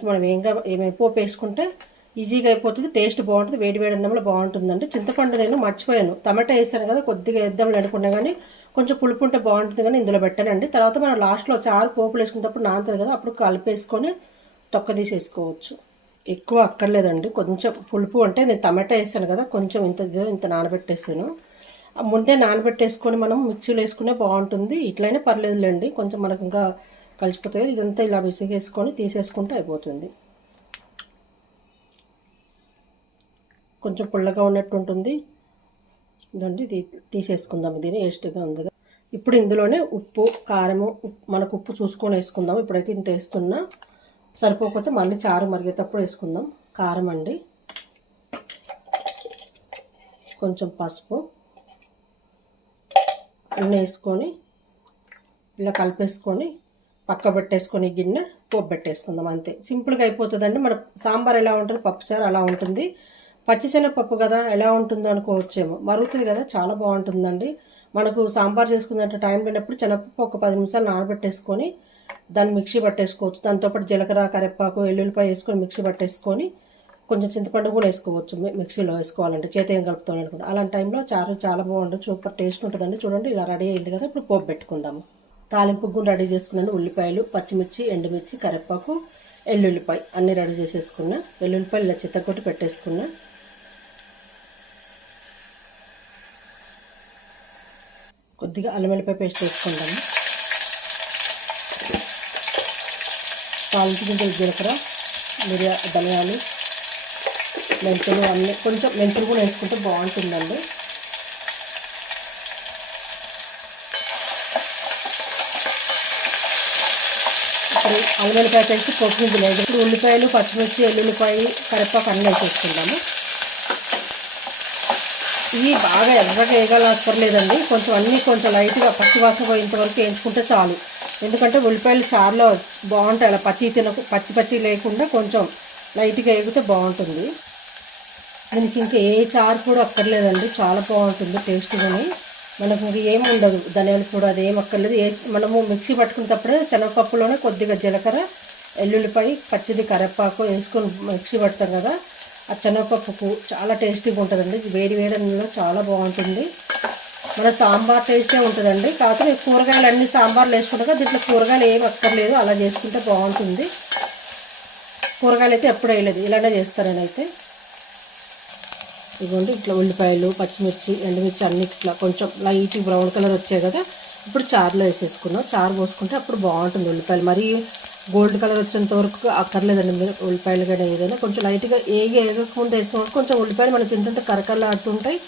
దానికి మనం ఏంగా ఏమేమి పోపు వేసుకుంటే ఈజీగా అయిపోతుంది టేస్ట్ బాగుంటుంది వేడి వేడి అన్నంలో బాగుంటుందండి. చింతపండు నేను మర్చిపోయాను. టమాటా వేసాను కదా కొద్దిగా వేద్దాం అనుకున్నా కానీ కొంచెం పులుపు ఉంటే బాగుంటుంది కానీ ఇందులో పెట్టానండి. తర్వాత మనం లాస్ట్లో చారు పోపులు వేసుకున్నప్పుడు నాంతది కదా అప్పుడు కలిపేసుకొని తొక్క తీసేసుకోవచ్చు. ఎక్కువ అక్కర్లేదండి. కొంచెం పులుపు అంటే నేను టమాటా వేసాను కదా కొంచెం ఇంత ఇంత నానబెట్టేసాను. ఆ ముందే నానబెట్టేసుకొని మనం మిక్సీలో వేసుకునే బాగుంటుంది. ఇట్లయినా పర్లేదులేండి. కొంచెం మనకు ఇంకా కలిసిపోతాయి. కదా, ఇదంతా ఇలా విసిగేసుకొని తీసేసుకుంటే అయిపోతుంది. కొంచెం పుల్లగా ఉన్నట్టు ఉంటుంది. ఇదండి తీసేసుకుందాం. ఇది వేస్ట్గా ఉంది ఇప్పుడు ఇందులోనే ఉప్పు కారము ఉప్- మనకు ఉప్పు చూసుకొని వేసుకుందాం. ఇప్పుడైతే ఇంత వేస్తున్నా. సరిపోకపోతే మళ్ళీ చారు మరిగేటప్పుడు వేసుకుందాం. కారం అండి. కొంచెం పసుపు. అన్నీ వేసుకొని ఇలా కలిపేసుకొని పక్క పెట్టేసుకొని గిన్నె పోపు పెట్టేసుకుందాం అంతే. సింపుల్గా అయిపోతుందండి. మన సాంబార్ ఎలా ఉంటుంది? పప్పుచారు అలా ఉంటుంది. పచ్చిశనగపప్పు కదా ఎలా ఉంటుందో అనుకోవచ్చేమో. మరుగుతుంది కదా చాలా బాగుంటుందండి. మనకు సాంబార్ చేసుకున్నట్టు టైం లేనప్పుడు శనగపప్పు ఒక పది నిమిషాలు నానబెట్టేసుకొని దాన్ని మిక్సీ పట్టేసుకోవచ్చు. దాంతోపాటు జీలకర్ర కరివేపాకు ఎల్లుల్లిపాయ వేసుకొని మిక్సీ పట్టేసుకొని కొంచెం చింతపండు కూడా వేసుకోవచ్చు. మిక్సీలో వేసుకోవాలంటే చేతి ఏం కలుపుతాం అనుకుంటా. అలాంటి టైంలో చారు చాలా బాగుంటుంది. సూపర్ టేస్ట్ ఉంటుందండి. చూడండి ఇలా రెడీ అయింది కదా ఇప్పుడు పోపు పెట్టుకుందాము. తాలింపు కూడా రెడీ చేసుకున్నాను. ఉల్లిపాయలు పచ్చిమిర్చి ఎండుమిర్చి కరివేపాకు ఎల్లుల్లిపాయ అన్నీ రెడీ చేసేసుకున్నా. ఎల్లుల్లిపాయలు ఇలా చిత్తకొట్టి పెట్టేసుకున్నా. కొద్దిగా అల్లం వెల్లిపాయ పేస్ట్ వేసుకుందాము. తాలింపు గింజలు జీలకర్ర మిరియా ధనియాలు మెంతులు అన్నీ కొంచెం మెంతులు కూడా వేసుకుంటే బాగుంటుందండి. ఇప్పుడు అల్లం కలిసి వేసి పోపు ఇప్పుడు ఉల్లిపాయలు పచ్చిమిర్చి ఎల్లుల్లిపాయ కరివేపాకు అన్నీ వేసేసుకుందాము ఇవి బాగా ఎర్రగా వేయగల అక్కర్లేదండి కొంచెం అన్నీ కొంచెం లైట్గా పచ్చి వాసన వేయించుకుంటే చాలు. ఎందుకంటే ఉల్లిపాయలు చారులో బాగుంటాయి. అలా పచ్చి తిన పచ్చి పచ్చి లేకుండా కొంచెం లైట్గా వేగితే బాగుంటుంది. దీనికి ఇంకా ఏ చారు కూడా అక్కర్లేదండి. చాలా బాగుంటుంది టేస్ట్ కానీ మనకు ఇంక ఏం ఉండదు ధనియాల పొడి అది ఏం అక్కర్లేదు మనము మిక్సీ పట్టుకునేటప్పుడే శనగపప్పులోనే కొద్దిగా జీలకర్ర ఎల్లుల్లిపాయ పచ్చిది కరివేపాకు వేసుకొని మిక్సీ పడతాం కదా. ఆ శనగపప్పుకు చాలా టేస్టీగా ఉంటుందండి. వేడి వేడి అన్నంలో చాలా బాగుంటుంది. మన సాంబార్ టేస్టే ఉంటుందండి. కాకపోతే కూరగాయలు అన్ని సాంబార్లు వేసుకుంటాక దీంట్లో కూరగాయలు ఏం అక్కర్లేదు. అలా చేసుకుంటే బాగుంటుంది. కూరగాయలు అయితే ఎప్పుడు వేయలేదు. ఇలానే చేస్తాను నేనైతే. ఇదిగోండి ఇట్లా ఉల్లిపాయలు పచ్చిమిర్చి ఎండుమిర్చి అన్ని ఇట్లా కొంచెం లైట్ బ్రౌన్ కలర్ వచ్చాయి కదా ఇప్పుడు చారులో వేసేసుకున్నాం చారు పోసుకుంటే అప్పుడు బాగుంటుంది ఉల్లిపాయలు. మరీ గోల్డ్ కలర్ వచ్చేంత వరకు అక్కర్లేదండి మీరు ఉల్లిపాయలు కానీ ఏదైనా. కొంచెం లైట్గా ఏగి వేయకముందు వేసుకుంటే కొంచెం ఉల్లిపాయలు మనం తింటుంటే కరకరలాడుతుంటాయి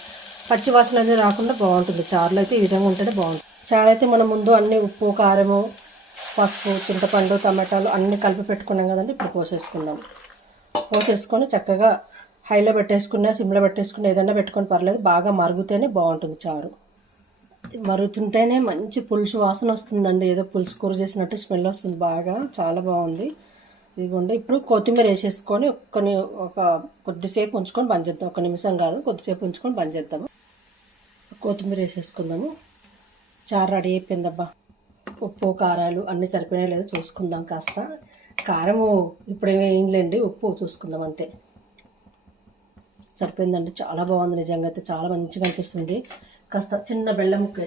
పచ్చి వాసన అనేది రాకుండా బాగుంటుంది. చారులో అయితే ఈ విధంగా ఉంటేనే బాగుంటుంది. చారు అయితే మనం ముందు అన్ని ఉప్పు కారము పసుపు చింతపండు టమాటాలు అన్నీ కలిపి పెట్టుకున్నాం కదండి ఇప్పుడు పోసేసుకుందాం. పోసేసుకొని చక్కగా హైలో పెట్టేసుకున్నా సిమ్లో పెట్టేసుకున్నా ఏదైనా పెట్టుకొని పర్లేదు బాగా మరుగుతేనే బాగుంటుంది చారు. మరుగుతుంటేనే మంచి పులుసు వాసన వస్తుందండి. ఏదో పులుసు కూర చేసినట్టు స్మెల్ వస్తుంది బాగా చాలా బాగుంది. ఇదిగోండి ఇప్పుడు కొత్తిమీర వేసేసుకొని కొన్ని ఒక కొద్దిసేపు ఉంచుకొని బంద్ చేద్దాం. ఒక నిమిషం కాదు కొద్దిసేపు ఉంచుకొని బంద్ చేద్దాము. కొత్తిమీర వేసేసుకుందాము. చారు రెడీ అయిపోయిందబ్బా. ఉప్పు కారాలు అన్నీ సరిపోయినాయి లేదో చూసుకుందాం కాస్త. కారము ఇప్పుడేమీ లేండి ఉప్పు చూసుకుందాం అంతే. సరిపోయిందండి. చాలా బాగుంది. నిజంగా అయితే చాలా మంచిగా అనిపిస్తుంది. కాస్త చిన్న బెల్లం ముక్క